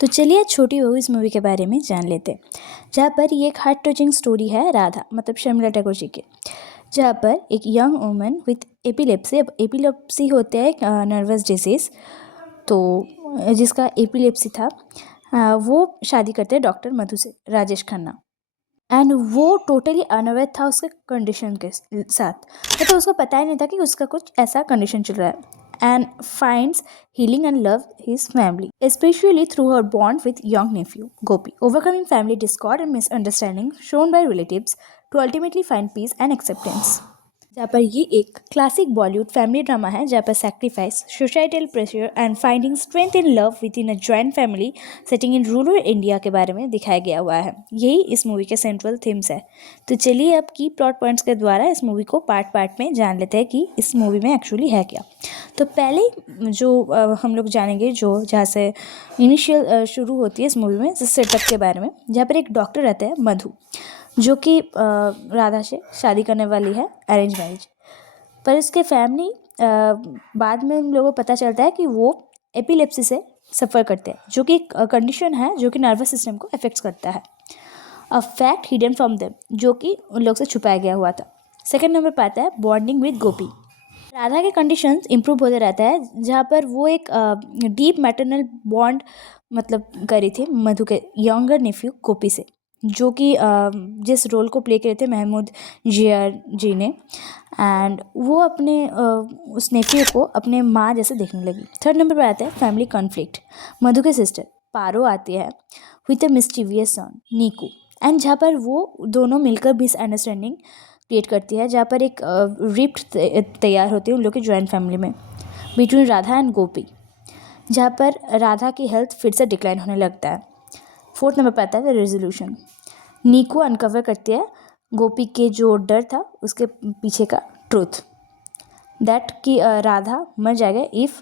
तो चलिए छोटी बहू इस मूवी के बारे में जान लेते हैं, जहाँ पर ये एक हार्ट टचिंग स्टोरी है राधा मतलब शर्मिला टैगोर जी की, जहाँ पर एक यंग वुमन विथ एपिलेप्सी होते हैं एक नर्वस डिजीज़, तो जिसका एपिलेप्सी था, वो शादी करते हैं डॉक्टर मधु से, राजेश खन्ना। एंड वो टोटली अनअवेयर था उसके कंडीशन के साथ, मतलब उसको पता ही नहीं था कि उसका कुछ ऐसा कंडीशन चल रहा है। And finds healing and love his family, especially through her bond with young nephew Gopi, overcoming family discord and misunderstanding shown by relatives to ultimately find peace and acceptance। जहाँ पर ये एक क्लासिक बॉलीवुड फैमिली ड्रामा है, जहाँ पर sacrifice, societal pressure and finding strength in love with in a joint family setting in rural India के बारे में दिखाया गया हुआ है। यही इस मूवी के सेंट्रल थीम्स है। तो चलिए अब की प्लॉट पॉइंट्स के द्वारा इस मूवी को पार्ट में जान लेते हैं कि इस मूवी में एक्चुअली है क्या। तो पहले जो हम लोग जानेंगे, जो जहाँ से इनिशियल शुरू होती है इस मूवी में सेटअप के बारे में, जहाँ पर एक डॉक्टर रहते हैं मधु, जो कि राधा से शादी करने वाली है, अरेंज मैरिज। पर इसके फैमिली बाद में उन लोगों को पता चलता है कि वो एपिलेप्सी से सफ़र करते हैं, जो कि एक कंडीशन है जो कि नर्वस सिस्टम को अफेक्ट करता है। A fact hidden from them, जो कि उन लोग से छुपाया गया हुआ था। सेकेंड नंबर पर आता है बॉन्डिंग विद गोपी। राधा के कंडीशंस इम्प्रूव होते रहता है, जहाँ पर वो एक डीप मैटरनल बॉन्ड मतलब करी थी मधु के यंगर नेफ्यू गोपी से, जो कि जिस रोल को प्ले करे थे महमूद जियार जी ने। एंड वो अपने उस नेफ्यू को अपने माँ जैसे देखने लगी। थर्ड नंबर पर आता है फैमिली कॉन्फ्लिक्ट। मधु के सिस्टर पारो आती है with a mysterious son Neeku, and जहाँ पर वो दोनों मिलकर मिसअंडरस्टैंडिंग क्रिएट करती है, जहाँ पर एक रिफ्ट तैयार होती है उन लोग की जॉइंट फैमिली में बिटवीन राधा एंड गोपी, जहाँ पर राधा की हेल्थ फिर से डिक्लाइन होने लगता है। फोर्थ नंबर पर आता है रेजोल्यूशन। नीकू अनकवर करती है गोपी के जो डर था उसके पीछे का ट्रूथ, दैट कि राधा मर जाएगा if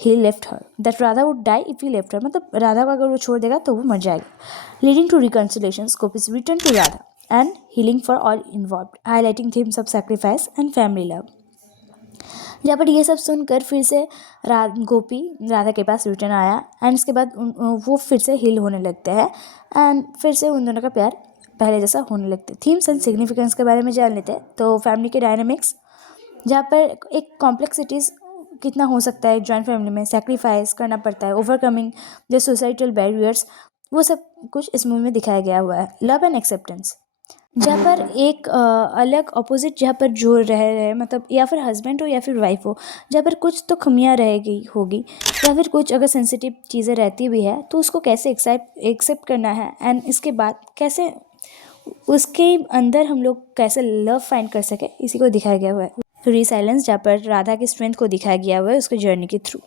he left her, that Radha would die if he left her, मतलब राधा को अगर वो छोड़ देगा तो वो मर जाएगा। Leading to reconciliation, Gopis return to Radha and healing for all involved, highlighting themes of sacrifice and family love. जहाँ पर ये सब सुनकर फिर से गोपी राधा के पास रिटर्न आया, एंड इसके बाद वो फिर से हील होने लगते हैं, एंड फिर से उन दोनों का प्यार पहले जैसा होने लगता है। थीम्स एंड सिग्निफिकेंस के बारे में जान लेते हैं। तो फैमिली के डायनामिक्स, जहाँ पर एक कॉम्प्लेक्सिटीज़ कितना हो सकता है जॉइंट फैमिली में, सेक्रीफाइस करना पड़ता है, ओवरकमिंग द सोसाइटल बैरियर्स, वो सब कुछ इस मूवी में दिखाया गया हुआ है। लव एंड एक्सेप्टेंस, जहाँ पर एक अलग अपोजिट, जहाँ पर जो रह रहे मतलब या फिर हस्बैंड हो या फिर वाइफ हो, जहाँ पर कुछ तो खमियाँ रहेगी होगी, या फिर कुछ अगर सेंसिटिव चीज़ें रहती भी है तो उसको कैसे एक्सेप्ट करना है, एंड इसके बाद कैसे उसके अंदर हम लोग कैसे लव फाइंड कर सके, इसी को दिखाया गया हुआ है। रिसाइलेंस, जहाँ पर राधा की स्ट्रेंथ को दिखाया गया हुआ है उसके जर्नी के थ्रू।